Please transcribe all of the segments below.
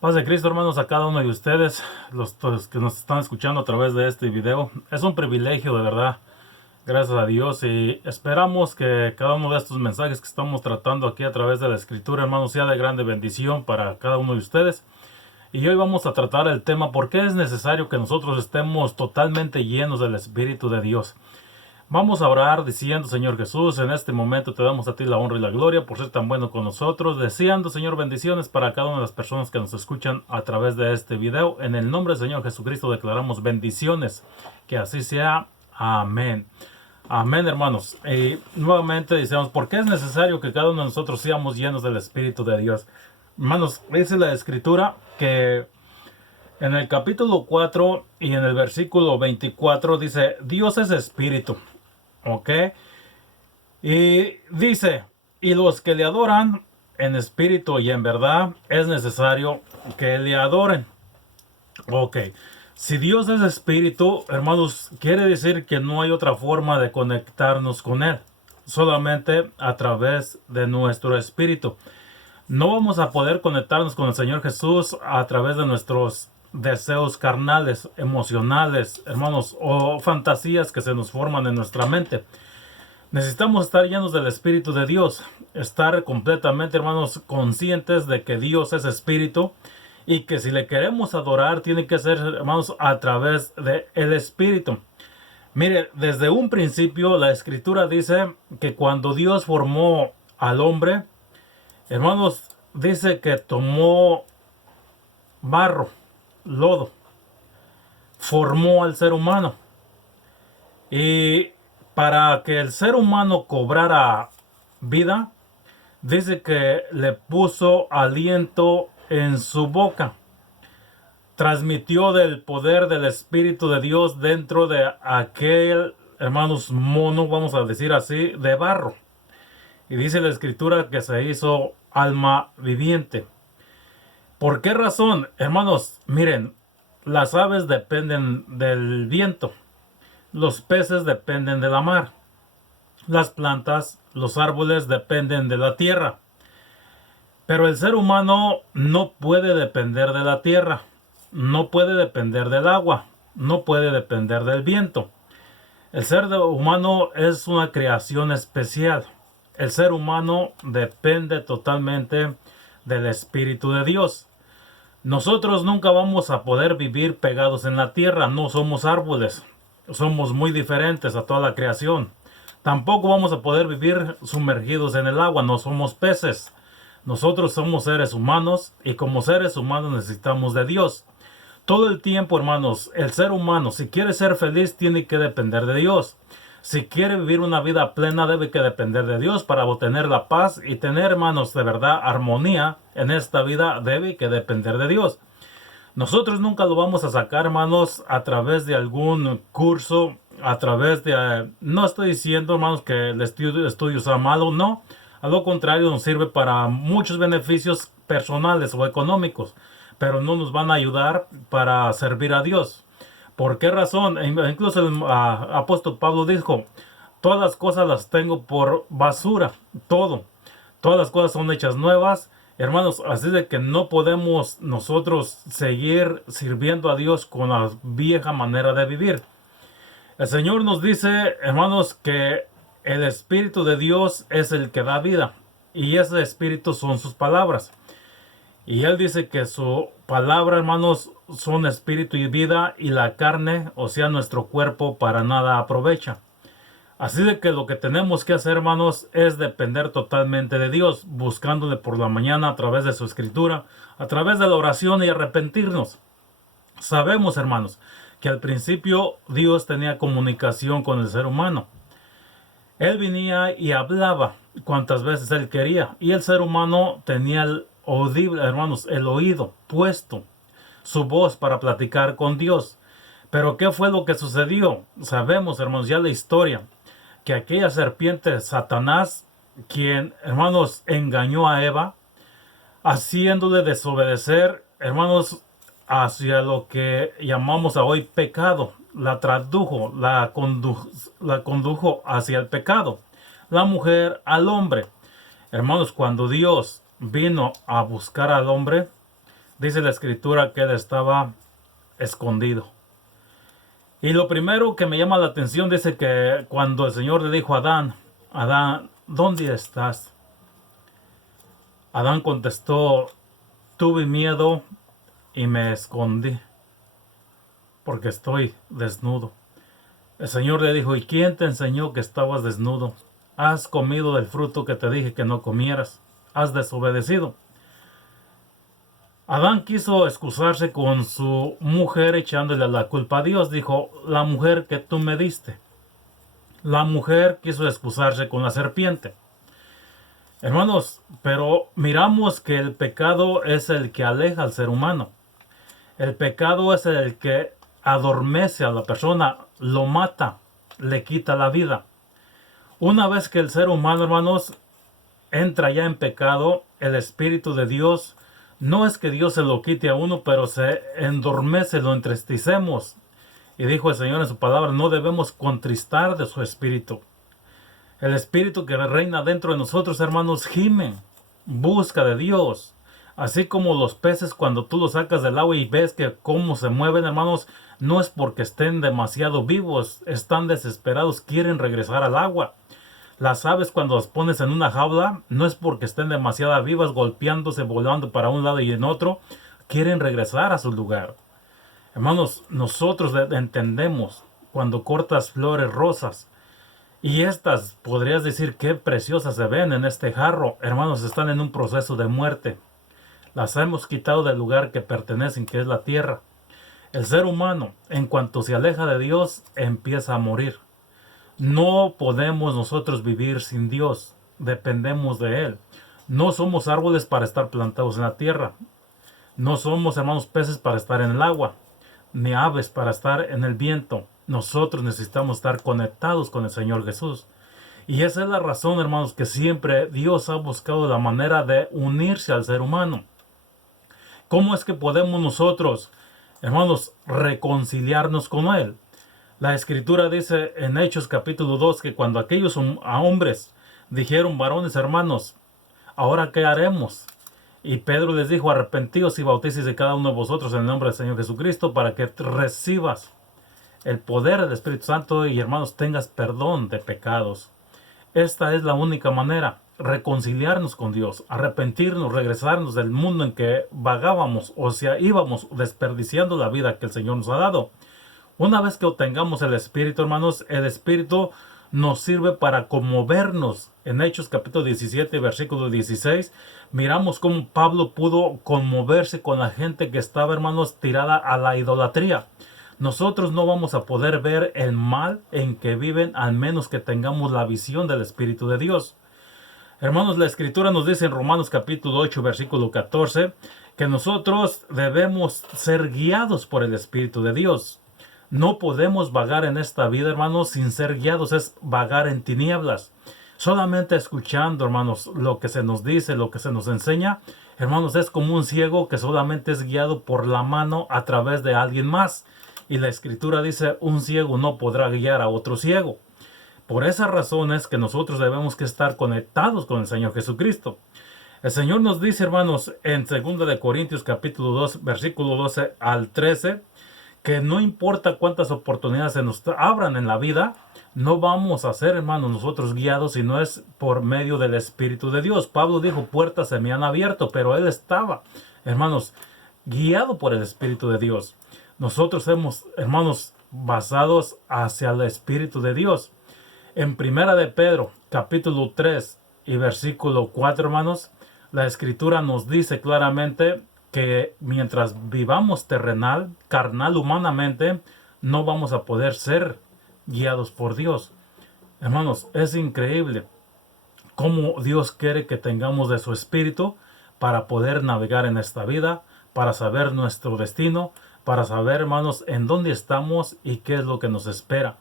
Paz de Cristo, hermanos, a cada uno de ustedes, los que nos están escuchando a través de este video. Es un privilegio, de verdad, gracias a Dios, y esperamos que cada uno de estos mensajes que estamos tratando aquí a través de la Escritura, hermanos, sea de grande bendición para cada uno de ustedes. Y hoy vamos a tratar el tema: ¿por qué es necesario que nosotros estemos totalmente llenos del Espíritu de Dios? Vamos a orar diciendo: Señor Jesús, en este momento te damos a ti la honra y la gloria por ser tan bueno con nosotros, deseando, Señor, bendiciones para cada una de las personas que nos escuchan a través de este video. En el nombre del Señor Jesucristo declaramos bendiciones, que así sea. Amén. Amén, hermanos. Y nuevamente decimos: ¿por qué es necesario que cada uno de nosotros seamos llenos del Espíritu de Dios? Hermanos, dice la Escritura que en el capítulo 4 y en el versículo 24 dice: Dios es Espíritu. ¿Ok? Y dice: y los que le adoran en espíritu y en verdad, es necesario que le adoren. Ok. Si Dios es espíritu, hermanos, quiere decir que no hay otra forma de conectarnos con Él, solamente a través de nuestro espíritu. No vamos a poder conectarnos con el Señor Jesús a través de nuestros deseos carnales, emocionales, hermanos, o fantasías que se nos forman en nuestra mente. Necesitamos estar llenos del Espíritu de Dios, estar completamente, hermanos, conscientes de que Dios es Espíritu y que si le queremos adorar, tiene que ser, hermanos, a través del Espíritu. Mire, desde un principio la Escritura dice que cuando Dios formó al hombre, hermanos, dice que tomó barro, lodo, formó al ser humano. Y para que el ser humano cobrara vida, dice que le puso aliento en su boca. Transmitió del poder del Espíritu de Dios dentro de aquel, hermanos, mono, vamos a decir así, de barro. Y dice la Escritura que se hizo alma viviente. ¿Por qué razón? Hermanos, miren, las aves dependen del viento. Los peces dependen de la mar. Las plantas, los árboles dependen de la tierra. Pero el ser humano no puede depender de la tierra. No puede depender del agua. No puede depender del viento. El ser humano es una creación especial. El ser humano depende totalmente del Espíritu de Dios. Nosotros nunca vamos a poder vivir pegados en la tierra. No somos árboles. Somos muy diferentes a toda la creación. Tampoco vamos a poder vivir sumergidos en el agua. No somos peces. Nosotros somos seres humanos y como seres humanos necesitamos de Dios. Todo el tiempo, hermanos, el ser humano, si quiere ser feliz, tiene que depender de Dios. Si quiere vivir una vida plena, debe que depender de Dios para obtener la paz y tener, hermanos, de verdad, armonía en esta vida, debe que depender de Dios. Nosotros nunca lo vamos a sacar, hermanos, a través de algún curso, a través de... no estoy diciendo, hermanos, que el estudio sea malo, no. A lo contrario, nos sirve para muchos beneficios personales o económicos, pero no nos van a ayudar para servir a Dios. ¿Por qué razón? Incluso el apóstol Pablo dijo: todas las cosas las tengo por basura, todo. Todas las cosas son hechas nuevas. Hermanos, así de que no podemos nosotros seguir sirviendo a Dios con la vieja manera de vivir. El Señor nos dice, hermanos, que el Espíritu de Dios es el que da vida. Y ese Espíritu son sus palabras. Y Él dice que su palabra, hermanos, son espíritu y vida, y la carne, o sea, nuestro cuerpo, para nada aprovecha. Así de que lo que tenemos que hacer, hermanos, es depender totalmente de Dios, buscándole por la mañana a través de su Escritura, a través de la oración y arrepentirnos. Sabemos, hermanos, que al principio Dios tenía comunicación con el ser humano. Él venía y hablaba cuantas veces Él quería, y el ser humano tenía el audible, hermanos, el oído puesto, su voz para platicar con Dios. Pero ¿qué fue lo que sucedió? Sabemos, hermanos, ya la historia, que aquella serpiente Satanás, quien, hermanos, engañó a Eva, haciéndole desobedecer, hermanos, hacia lo que llamamos a hoy pecado. La tradujo, la condujo hacia el pecado. La mujer al hombre. Hermanos, cuando Dios vino a buscar al hombre, Dice la escritura que él estaba escondido. Y lo primero que me llama la atención dice que cuando el Señor le dijo a Adán, Adán, ¿dónde estás? Adán contestó, tuve miedo y me escondí porque estoy desnudo. El Señor le dijo, ¿y quién te enseñó que estabas desnudo? Has comido del fruto que te dije que no comieras. Has desobedecido. Adán quiso excusarse con su mujer echándole la culpa a Dios. Dijo, la mujer que tú me diste. La mujer quiso excusarse con la serpiente. Hermanos, pero miramos que el pecado es el que aleja al ser humano. El pecado es el que adormece a la persona, lo mata, le quita la vida. Una vez que el ser humano, hermanos, entra ya en pecado, el Espíritu de Dios, no es que Dios se lo quite a uno, pero se endormece, lo entristecemos. Y dijo el Señor en su palabra, no debemos contristar de su Espíritu. El Espíritu que reina dentro de nosotros, hermanos, gime, busca de Dios. Así como los peces cuando tú los sacas del agua y ves que cómo se mueven, hermanos, no es porque estén demasiado vivos, están desesperados, quieren regresar al agua. Las aves cuando las pones en una jaula, no es porque estén demasiado vivas, golpeándose, volando para un lado y en otro, quieren regresar a su lugar. Hermanos, nosotros entendemos cuando cortas flores rosas, y estas, podrías decir qué preciosas se ven en este jarro, hermanos, están en un proceso de muerte. Las hemos quitado del lugar que pertenecen, que es la tierra. El ser humano, en cuanto se aleja de Dios, empieza a morir. No podemos nosotros vivir sin Dios, dependemos de Él. No somos árboles para estar plantados en la tierra. No somos, hermanos, peces para estar en el agua, ni aves para estar en el viento. Nosotros necesitamos estar conectados con el Señor Jesús. Y esa es la razón, hermanos, que siempre Dios ha buscado la manera de unirse al ser humano. ¿Cómo es que podemos nosotros, hermanos, reconciliarnos con Él? La Escritura dice en Hechos capítulo 2 que cuando aquellos hombres dijeron, varones hermanos, ¿ahora qué haremos? Y Pedro les dijo, arrepentíos y bautíceos de cada uno de vosotros en el nombre del Señor Jesucristo para que recibas el poder del Espíritu Santo y, hermanos, tengas perdón de pecados. Esta es la única manera, reconciliarnos con Dios, arrepentirnos, regresarnos del mundo en que vagábamos, o sea, íbamos desperdiciando la vida que el Señor nos ha dado. Una vez que obtengamos el Espíritu, hermanos, el Espíritu nos sirve para conmovernos. En Hechos capítulo 17, versículo 16, miramos cómo Pablo pudo conmoverse con la gente que estaba, hermanos, tirada a la idolatría. Nosotros no vamos a poder ver el mal en que viven al menos que tengamos la visión del Espíritu de Dios. Hermanos, la Escritura nos dice en Romanos capítulo 8, versículo 14, que nosotros debemos ser guiados por el Espíritu de Dios. No podemos vagar en esta vida, hermanos, sin ser guiados, es vagar en tinieblas. Solamente escuchando, hermanos, lo que se nos dice, lo que se nos enseña, hermanos, es como un ciego que solamente es guiado por la mano a través de alguien más. Y la Escritura dice, un ciego no podrá guiar a otro ciego. Por esa razón es que nosotros debemos que estar conectados con el Señor Jesucristo. El Señor nos dice, hermanos, en 2 de Corintios capítulo 2, versículo 12 al 13, que no importa cuántas oportunidades se nos abran en la vida, no vamos a ser, hermanos, nosotros guiados si no es por medio del Espíritu de Dios. Pablo dijo, puertas se me han abierto, pero él estaba, hermanos, guiado por el Espíritu de Dios. Nosotros hemos, hermanos, basados hacia el Espíritu de Dios. En Primera de Pedro, capítulo 3 y versículo 4, hermanos, la Escritura nos dice claramente que mientras vivamos terrenal, carnal, humanamente, no vamos a poder ser guiados por Dios. Hermanos, es increíble cómo Dios quiere que tengamos de su Espíritu para poder navegar en esta vida, para saber nuestro destino, para saber, hermanos, en dónde estamos y qué es lo que nos espera.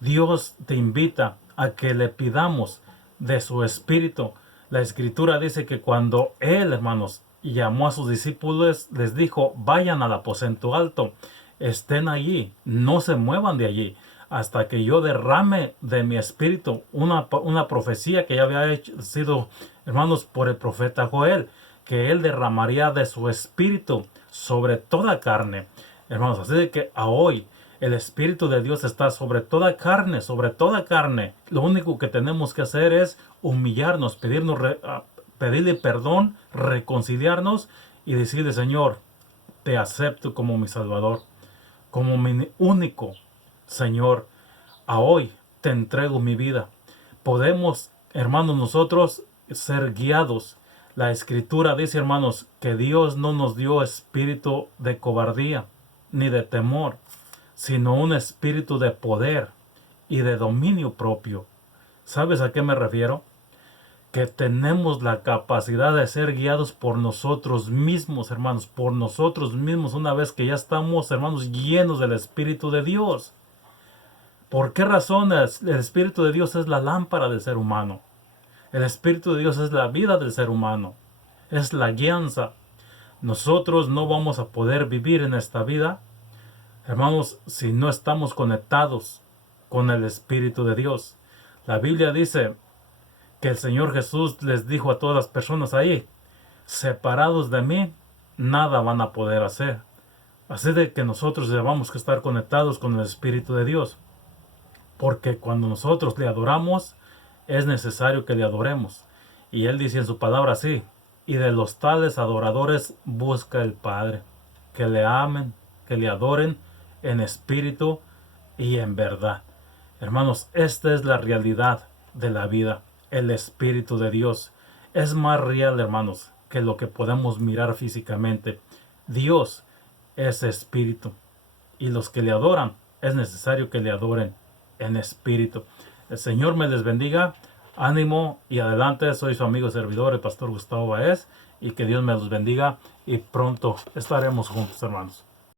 Dios te invita a que le pidamos de su Espíritu. La Escritura dice que cuando Él, hermanos, llamó a sus discípulos, les dijo, vayan al aposento alto, estén allí, no se muevan de allí, hasta que yo derrame de mi Espíritu, una profecía que ya había sido, hermanos, por el profeta Joel, que Él derramaría de su Espíritu sobre toda carne. Hermanos, así de que a hoy el Espíritu de Dios está sobre toda carne, sobre toda carne. Lo único que tenemos que hacer es humillarnos, pedirle perdón, reconciliarnos y decirle, Señor, te acepto como mi Salvador, como mi único Señor. A hoy te entrego mi vida. Podemos, hermanos, nosotros ser guiados. La Escritura dice, hermanos, que Dios no nos dio espíritu de cobardía ni de temor, sino un espíritu de poder y de dominio propio. ¿Sabes a qué me refiero? Que tenemos la capacidad de ser guiados por nosotros mismos, hermanos, por nosotros mismos, una vez que ya estamos, hermanos, llenos del Espíritu de Dios. ¿Por qué razón el Espíritu de Dios es la lámpara del ser humano? El Espíritu de Dios es la vida del ser humano, es la guianza. Nosotros no vamos a poder vivir en esta vida, hermanos, si no estamos conectados con el Espíritu de Dios. La Biblia dice que el Señor Jesús les dijo a todas las personas ahí, separados de mí, nada van a poder hacer. Así de que nosotros debemos que estar conectados con el Espíritu de Dios. Porque cuando nosotros le adoramos, es necesario que le adoremos. Y Él dice en su palabra así, y de los tales adoradores busca el Padre, que le amen, que le adoren en espíritu y en verdad. Hermanos, esta es la realidad de la vida. El Espíritu de Dios es más real, hermanos, que lo que podemos mirar físicamente. Dios es espíritu y los que le adoran es necesario que le adoren en espíritu. El Señor me les bendiga, ánimo y adelante. Soy su amigo y servidor, el pastor Gustavo Baez, y que Dios me los bendiga y pronto estaremos juntos, hermanos.